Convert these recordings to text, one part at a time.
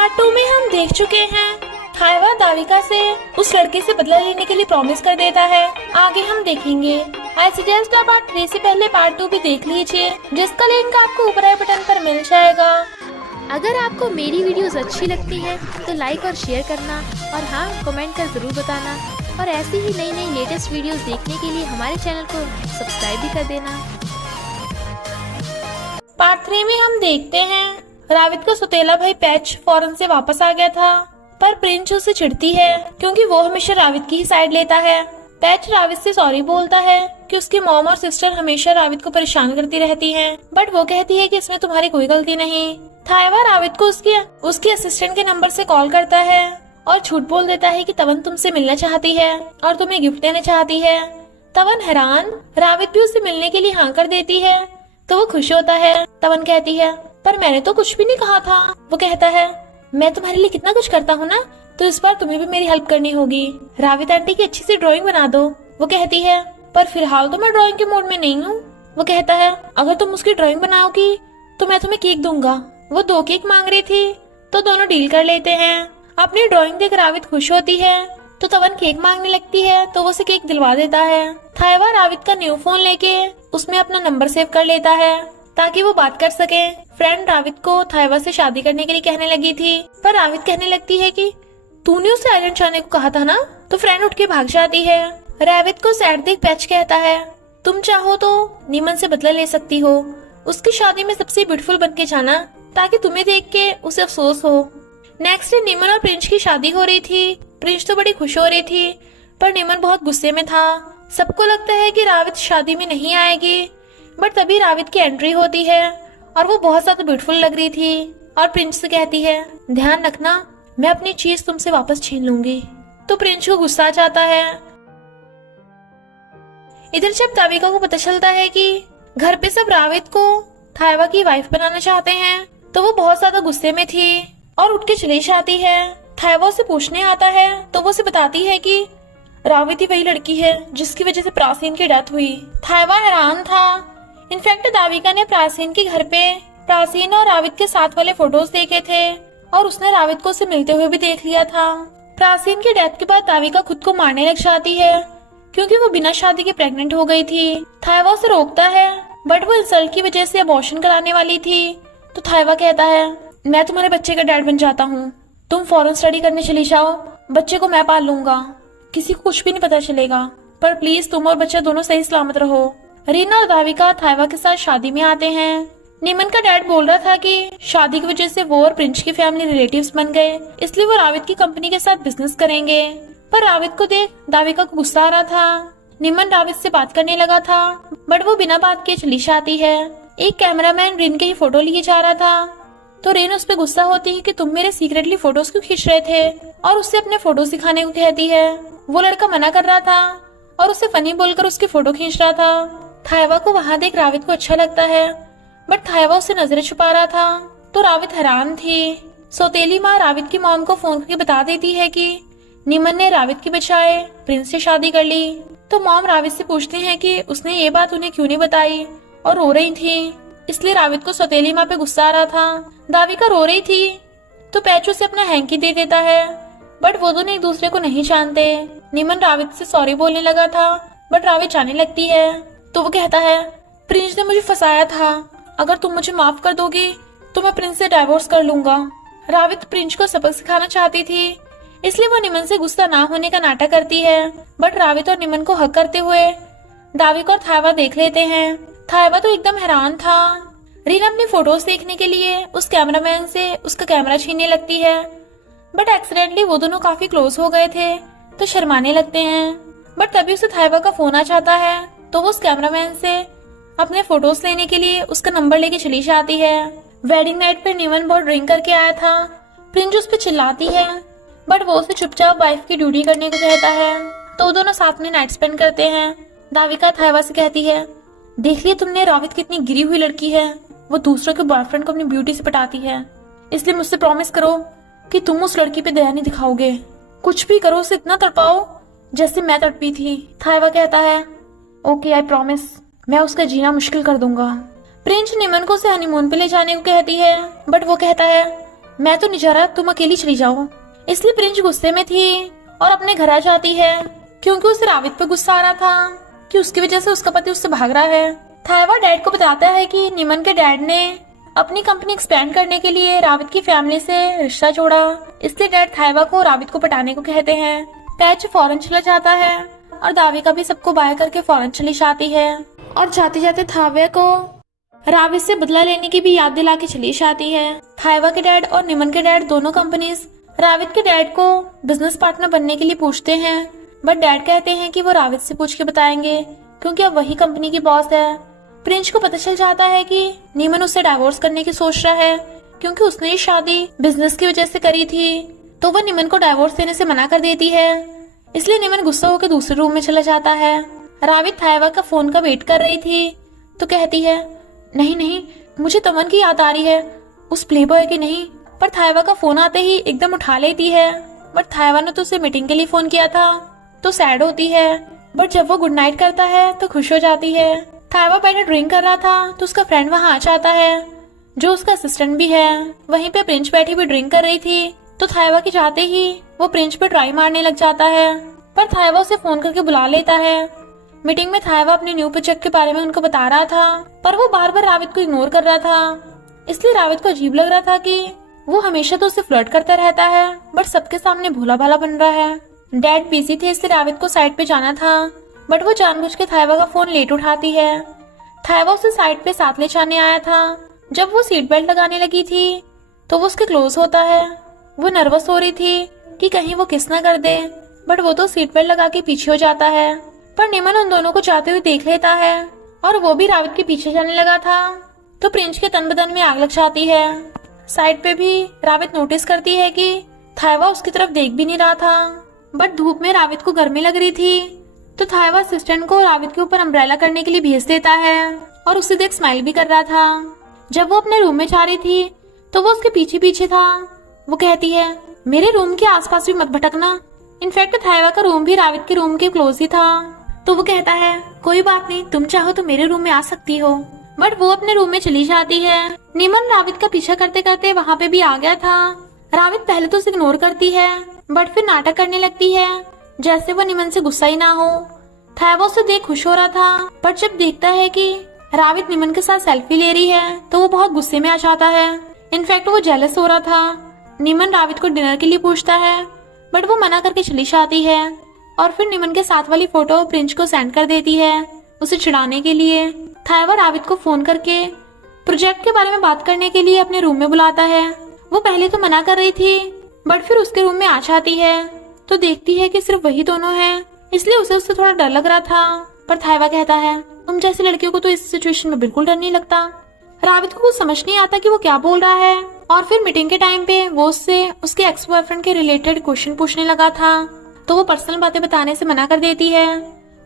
Part 2 में हम देख चुके हैं थाइवा दाविका से उस लड़के से बदला लेने के लिए प्रॉमिस कर देता है। आगे हम देखेंगे। आई सजेस्ट आप पार्ट 3 से पहले पार्ट 2 भी देख लीजिए, जिसका लिंक आपको ऊपर आई बटन पर मिल जाएगा। अगर आपको मेरी वीडियोस अच्छी लगती है तो लाइक और शेयर करना, और हाँ, कमेंट कर जरूर बताना। और ऐसी ही नई नई लेटेस्ट वीडियोस देखने के लिए हमारे चैनल को सब्सक्राइब भी कर देना। पार्ट 3 में हम देखते हैं रावित का सौतेला भाई पैच फॉरेन से वापस आ गया था, पर प्रिंस उसे चिढ़ती है क्योंकि वो हमेशा रावित की ही साइड लेता है। पैच रावित से सॉरी बोलता है कि उसकी मॉम और सिस्टर हमेशा रावित को परेशान करती रहती हैं, बट वो कहती है कि इसमें तुम्हारी कोई गलती नहीं। थाइवा रावित को उसके असिस्टेंट के नंबर से कॉल करता है और झूठ बोल देता है कि तवन तुमसे मिलना चाहती है और तुम्हें गिफ्ट देना चाहती है। तवन हैरान, रावित भी उससे मिलने के लिए हाँ कर देती है तो वो खुश होता है। तवन कहती है, पर मैंने तो कुछ भी नहीं कहा था। वो कहता है, मैं तुम्हारे लिए कितना कुछ करता हूँ ना, तो इस बार तुम्हें भी मेरी हेल्प करनी होगी। रावित आंटी की अच्छी सी ड्राइंग बना दो। वो कहती है, पर फिलहाल तो मैं ड्राइंग के मूड में नहीं हूँ। वो कहता है, अगर तुम उसकी ड्राइंग बनाओगी तो मैं तुम्हें केक दूंगा। वो 2 केक मांग रही थी तो दोनों डील कर लेते हैं। अपनी ड्राइंग देख रावित खुश होती है तो तवन केक मांगने लगती है तो वो उसे केक दिलवा देता है। थाइवा रावित का न्यू फोन लेके उसमें अपना नंबर सेव कर लेता है ताकि वो बात कर सके। फ्रेंड रावित को थाइवा से शादी करने के लिए कहने लगी थी, पर रावित कहने लगती है कि तूने उसे आइलैंड जाने को कहा था ना। तो फ्रेंड उठ के भाग जाती है। रावित को सैड देख पैच कहता है, तुम चाहो तो नीमन से बदला ले सकती हो, उसकी शादी में सबसे ब्यूटीफुल बन के जाना ताकि तुम्हें देख के उसे अफसोस हो। नेक्स्ट डे नीमन और प्रिंस की शादी हो रही थी। प्रिंस तो बड़ी खुश हो रही थी, पर नीमन बहुत गुस्से में था। सबको लगता है कि रावित शादी में नहीं आएगी, बट तभी रावित की एंट्री होती है और वो बहुत ज्यादा ब्यूटीफुल लग रही थी और प्रिंस से कहती है, ध्यान रखना, मैं अपनी चीज तुमसे वापस छीन लूंगी। तो प्रिंस को गुस्सा आ जाता है। इधर जब दाविका को पता चलता है कि घर पे सब रावित को थाइवा की वाइफ बनाना चाहते हैं, तो वो बहुत ज्यादा गुस्से में थी और उठ के चली जाती है। थाइवा उसे पूछने आता है तो वो उसे बताती है कि रावित ही वही लड़की है जिसकी वजह से प्राचीन की डेथ हुई। थाइवा हैरान था। इनफैक्ट दाविका ने प्राचीन के घर पे प्राचीन और रावित के साथ वाले फोटोज देखे थे और उसने रावित को उसे मिलते हुए भी देख लिया था। प्राचीन की डेथ के बाद दाविका खुद को मारने लग जाती है क्योंकि वो बिना शादी के प्रेग्नेंट हो गई थी। थाइवा उसे रोकता है, बट वो इंसल्ट की वजह से अबॉर्शन कराने वाली थी। तो थाइवा कहता है, मैं तुम्हारे बच्चे का डैड बन जाता हूँ, तुम फॉरेन स्टडी करने चली जाओ, बच्चे को मैं पाल लूंगा, किसी को कुछ भी नहीं पता चलेगा, पर प्लीज तुम और बच्चा दोनों सही सलामत रहो। रीना और दाविका थाइवा के साथ शादी में आते हैं। नीमन का डैड बोल रहा था कि शादी की वजह से वो और प्रिंस की फैमिली रिलेटिव्स बन गए, इसलिए वो रावित की कंपनी के साथ बिजनेस करेंगे। पर रावित को देख दाविका को गुस्सा आ रहा था। नीमन रावित से बात करने लगा था, बट वो बिना बात के चली जाती है। एक कैमरामैन रिन के ही फोटो लिए जा रहा था, तो रिन उस पर गुस्सा होती है कि तुम मेरे सीक्रेटली फोटोज क्यों खींच रहे थे, और उससे अपने फोटोज दिखाने को कहती है। वो लड़का मना कर रहा था और उसे फनी बोलकर उसकी फोटो खींच रहा था। थाइवा को वहां देख रावित को अच्छा लगता है, बट थाइवा उसे नजरें छुपा रहा था, तो रावित हैरान थी। सौतेली माँ रावित की मॉम को फोन करके बता देती है कि नीमन ने रावित की बजाय प्रिंस से शादी कर ली। तो मॉम रावित से पूछती है कि उसने ये बात उन्हें क्यों नहीं बताई, और रो रही थी, इसलिए रावित को सौतेली माँ पे गुस्सा आ रहा था। दाविका रो रही थी तो पैच उसे अपना हैंकी दे देता है, बट वो दोनों एक दूसरे को नहीं जानते। नीमन रावित से सॉरी बोलने लगा था, बट रावित जाने लगती है। तो वो कहता है, प्रिंस ने मुझे फंसाया था, अगर तुम मुझे माफ कर दोगी तो मैं प्रिंस से डाइवोर्स कर लूंगा। रावित प्रिंस को सबक सिखाना चाहती थी, इसलिए वो निमन से गुस्सा ना होने का नाटक करती है, बट रावित और निमन को हक करते हुए दाविका और थाइवा देख लेते हैं। थाइवा तो एकदम हैरान था। रीना अपनी फोटोज देखने के लिए उस कैमरामैन से उसका कैमरा छीनने लगती है, बट एक्सीडेंटली वो दोनों काफी क्लोज हो गए थे तो शर्माने लगते हैं। बट तभी उसे थाइवा का फोन आ जाता है, तो वो उस कैमरामैन से अपने फोटोज लेने के लिए उसका नंबर लेके चली जाती है। वेडिंग नाइट पे नीमन बहुत ड्रिंक करके आया था। प्रिंस उस पर चिल्लाती है, बट वो उसे चुपचाप वाइफ की ड्यूटी करने को कहता है, तो वो दोनों साथ में नाइट स्पेंड करते हैं। दाविका थाइवा से कहती है, देख लिया तुमने, रावित कितनी गिरी हुई लड़की है, वो दूसरों के बॉयफ्रेंड को अपनी ब्यूटी से पटाती है, इसलिए मुझसे प्रॉमिस करो कि तुम उस लड़की पे दया नहीं दिखाओगे, कुछ भी करो उसे इतना तड़पाओ जैसे मैं तड़पी थी। थाइवा कहता है, ओके आई प्रॉमिस, मैं उसका जीना मुश्किल कर दूंगा। प्रिंस नीमन को उसे हनीमून पे ले जाने को कहती है, बट वो कहता है, मैं तो नहीं चाह रहा तुम अकेली चली जाओ। इसलिए प्रिंस गुस्से में थी और अपने घर आ जाती है, क्योंकि उसे रावित पे गुस्सा आ रहा था कि उसकी वजह से उसका पति उससे भाग रहा है। थाइवा डैड को बताता है कि निमन के डैड ने अपनी कंपनी एक्सपेंड करने के लिए रावित की फैमिली से रिश्ता जोड़ा, इसलिए डैड थाइवा को रावित को पटाने को कहते हैं। पैच फौरन चला जाता है और दाविका भी सबको बाय करके फौरन चली जाती है और जाते जाते थाइवा को रावित से बदला लेने की भी याद दिला के चली जाती है। थाइवा के डैड और निमन के डैड दोनों कंपनीज रावित के डैड को बिजनेस पार्टनर बनने के लिए पूछते हैं, बट डैड कहते हैं कि वो रावित से पूछ के बताएंगे, क्योंकि अब वही कंपनी की बॉस है। प्रिंस को पता चल जाता है कि निमन उससे डाइवोर्स करने की सोच रहा है, क्योंकि उसने ये शादी बिजनेस की वजह से करी थी, तो वो निमन को डाइवोर्स देने से मना कर देती है। इसलिए निमन गुस्सा होकर दूसरे रूम में चला जाता है। रावित थाइवा का फोन का वेट कर रही थी तो कहती है, नहीं नहीं, मुझे तमन की याद आ रही है, उस प्लेबॉय की नहीं। पर थाइवा का फोन आते ही एकदम उठा लेती है, बट थाइवा ने तो उसे मीटिंग के लिए फोन किया था, तो सैड होती है। बट जब वो गुड नाइट करता है तो खुश हो जाती है। थाइवा बैठे ड्रिंक कर रहा था तो उसका फ्रेंड वहाँ आ जाता है, जो उसका असिस्टेंट भी है। वहीं पे प्रिंस बैठी भी ड्रिंक कर रही थी, तो थाइवा के जाते ही वो प्रिंस पे ट्राई मारने लग जाता है, पर थाइवा उसे फोन करके बुला लेता है। मीटिंग में थाइवा अपने न्यू प्रोजेक्ट के बारे में उनको बता रहा था, पर वो बार बार रावित को इग्नोर कर रहा था। इसलिए रावित को अजीब लग रहा था कि वो हमेशा तो उससे फ्लर्ट करता रहता है, बट सबके सामने भोला भाला बन रहा है। डैड बिजी थे, इसलिए रावित को साइड पे जाना था, बट वो जानबूझ के थाइवा का फोन लेट उठाती है। थाइवा उसे साइड पे साथ ले जाने आया था। जब वो सीट बेल्ट लगाने लगी थी तो वो उसके क्लोज होता है। वो नर्वस हो रही थी कि कहीं वो किस ना कर दे, बट वो तो सीट बेल्ट लगा के पीछे हो जाता है। पर निमन उन दोनों को जाते हुए देख लेता है और वो भी रावित के पीछे जाने लगा था, तो प्रिंस के तन बदन में आग लग जाती है। साइड पे भी रावित नोटिस करती है कि थाइवा उसकी तरफ देख भी नहीं रहा था, बट धूप में रावित को गर्मी लग रही थी, तो थाइवा असिस्टेंट को रावित के ऊपर अम्ब्रेला करने के लिए भेज देता है और उसे देख स्माइल भी कर रहा था। जब वो अपने रूम में जा रही थी तो वो उसके पीछे पीछे था। वो कहती है, मेरे रूम के आसपास भी मत भटकना। इनफैक्ट थाइवा का रूम भी रावित के रूम के क्लोज ही था, तो वो कहता है, कोई बात नहीं, तुम चाहो तो मेरे रूम में आ सकती हो। बट वो अपने रूम में चली जाती है। निमन रावित का पीछा करते करते वहाँ पे भी आ गया था। रावित पहले तो उसे इग्नोर करती है, बट फिर नाटक करने लगती है जैसे वो निमन से गुस्सा ही ना हो। थाइवा उसे देख खुश हो रहा था, बट जब देखता है कि रावित निमन के साथ सेल्फी ले रही है तो वो बहुत गुस्से में आ जाता है। इनफैक्ट वो जेलस हो रहा था। निमन रावित को डिनर के लिए पूछता है, बट वो मना करके चली जाती है और फिर निमन के साथ वाली फोटो प्रिंस को सेंड कर देती है उसे चिढ़ाने के लिए। थाइवा रावित को फोन करके प्रोजेक्ट के बारे में बात करने के लिए अपने रूम में बुलाता है। वो पहले तो मना कर रही थी, बट फिर उसके रूम में आ जाती है तो देखती है कि सिर्फ वही दोनों हैं, इसलिए उसे उससे थोड़ा डर लग रहा था। पर थाइवा कहता है, तुम जैसी लड़कियों को तो इस सिचुएशन में बिल्कुल डर नहीं लगता। रावित को कुछ समझ नहीं आता कि वो क्या बोल रहा है, और फिर मीटिंग के टाइम पे वो उससे उसके एक्स बॉयफ्रेंड के रिलेटेड क्वेश्चन पूछने लगा था, तो वो पर्सनल बातें बताने से मना कर देती है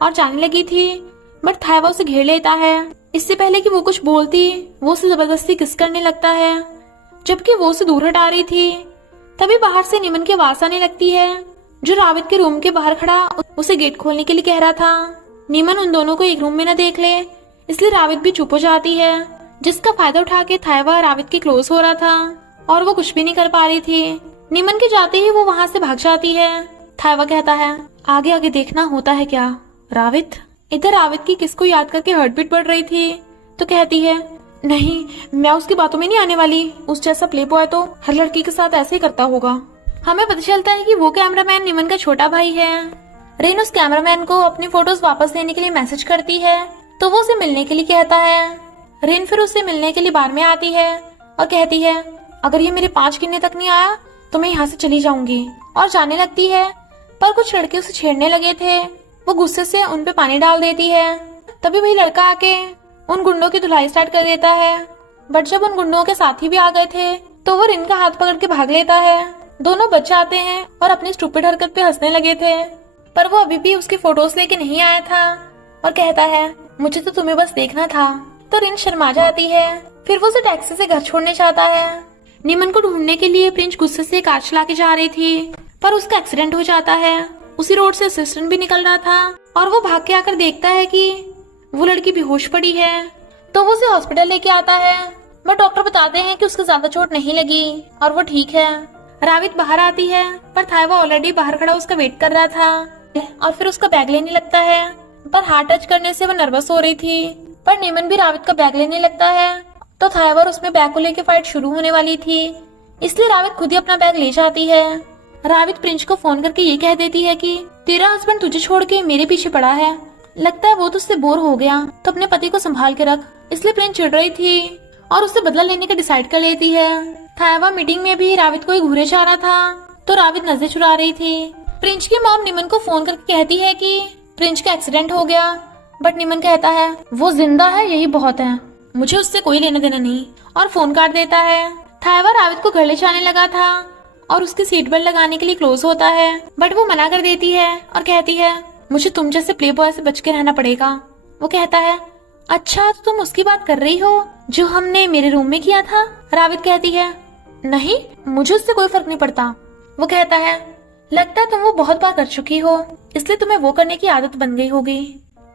और जाने लगी थी, बट थाइवा उसे घेर लेता है। इससे पहले कि वो कुछ बोलती, वो उसे जबरदस्ती किस करने लगता है। जबकि वो उसे दूर हटा रही थी, तभी बाहर से निमन की आवाज आने लगती है, जो रावित के रूम के बाहर खड़ा उसे गेट खोलने के लिए कह रहा था। निमन उन दोनों को एक रूम में न देख ले, इसलिए रावित भी चुप हो जाती है, जिसका फायदा उठा के थाइवा रावित के क्लोज हो रहा था और वो कुछ भी नहीं कर पा रही थी। निमन के जाते ही वो वहाँ से भाग जाती है। थाइवा कहता है, आगे आगे देखना होता है क्या रावित। इधर रावित की किसको याद करके हार्ट बीट बढ़ रही थी, तो कहती है, नहीं, मैं उसकी बातों में नहीं आने वाली। उस जैसा प्ले बॉय तो हर लड़की के साथ ऐसे ही करता होगा। हमें पता चलता है कि वो कैमरामैन निमन का छोटा भाई है। रेन उस कैमरामैन को अपनी फोटोज वापस देने के लिए मैसेज करती है, तो वो उसे मिलने के लिए कहता है। रेन फिर उससे मिलने के लिए बार में आती है और कहती है, अगर ये मेरे 5 गिनने तक नहीं आया तो मैं यहाँ से चली जाऊंगी, और जाने लगती है। पर कुछ लड़के उसे छेड़ने लगे थे, वो गुस्से से उन पे पानी डाल देती है। तभी वही लड़का आके उन गुंडों की धुलाई स्टार्ट कर देता है, बट जब उन गुंडों के साथी भी आ गए थे तो वो रिन का हाथ पकड़ के भाग लेता है। दोनों बच जाते हैं और अपनी स्टूपिड हरकत पे हंसने लगे थे, पर वो अभी भी उसकी फोटोज लेके नहीं आया था और कहता है, मुझे तो तुम्हें बस देखना था। तो रिन शर्मा जाती है। फिर वो उसे टैक्सी से घर छोड़ने जाता है। निमन को ढूंढने के लिए प्रिंस गुस्से से कार चला के जा रही थी, पर उसका एक्सीडेंट हो जाता है। उसी रोड से असिस्टेंट भी निकल रहा था और वो भाग के आकर देखता है कि वो लड़की बेहोश पड़ी है, तो वो उसे हॉस्पिटल लेके आता है। बट डॉक्टर बता बताते हैं कि उसको ज्यादा चोट नहीं लगी और वो ठीक है। रावित बाहर आती है पर थायवा ऑलरेडी बाहर खड़ा उसका वेट कर रहा था और फिर उसका बैग लेने लगता है, पर हाथ टच करने से वो नर्वस हो रही थी। पर नेमन भी रावित का बैग लेने लगता है तो थायवा और उसमें बैग को लेकर फाइट शुरू होने वाली थी, इसलिए रावित खुद ही अपना बैग ले जाती है। रावित प्रिंस को फोन करके ये कह देती है कि तेरा हस्बैंड तुझे छोड़ के मेरे पीछे पड़ा है, लगता है वो तुझसे बोर हो गया तो अपने पति को संभाल के रख। इसलिए प्रिंस चिढ़ रही थी और उससे बदला लेने का डिसाइड कर लेती है। थायवा मीटिंग में भी रावित को घूरे जा रहा था तो रावित नजर चुरा रही थी। प्रिंस की मॉम निमन को फोन करके कहती है कि प्रिंस का एक्सीडेंट हो गया, बट निमन कहता है वो जिंदा है यही बहुत है, मुझे उससे कोई लेना देना नहीं, और फोन काट देता है। थायवा रावित को घर ले जाने लगा था और उसकी सीट बेल्ट लगाने के लिए क्लोज होता है, बट वो मना कर देती है और कहती है मुझे तुम जैसे प्ले बॉय से बच के रहना पड़ेगा। वो कहता है अच्छा तो तुम उसकी बात कर रही हो जो हमने मेरे रूम में किया था। रावित कहती है नहीं, मुझे उससे कोई फर्क नहीं पड़ता। वो कहता है लगता है तुम वो बहुत बार कर चुकी हो, इसलिए तुम्हें वो करने की आदत बन गई होगी।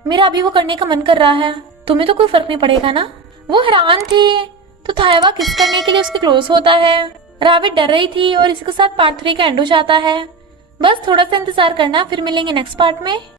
मेरा अभी वो करने का मन कर रहा है, तुम्हें तो कोई फर्क नहीं पड़ेगा ना। वो हैरान थी तो थायवा किस करने के लिए उसके क्लोज होता है। रावित डर रही थी और इसके साथ पार्ट 3 का एंड हो जाता है। बस थोड़ा सा इंतजार करना, फिर मिलेंगे नेक्स्ट पार्ट में।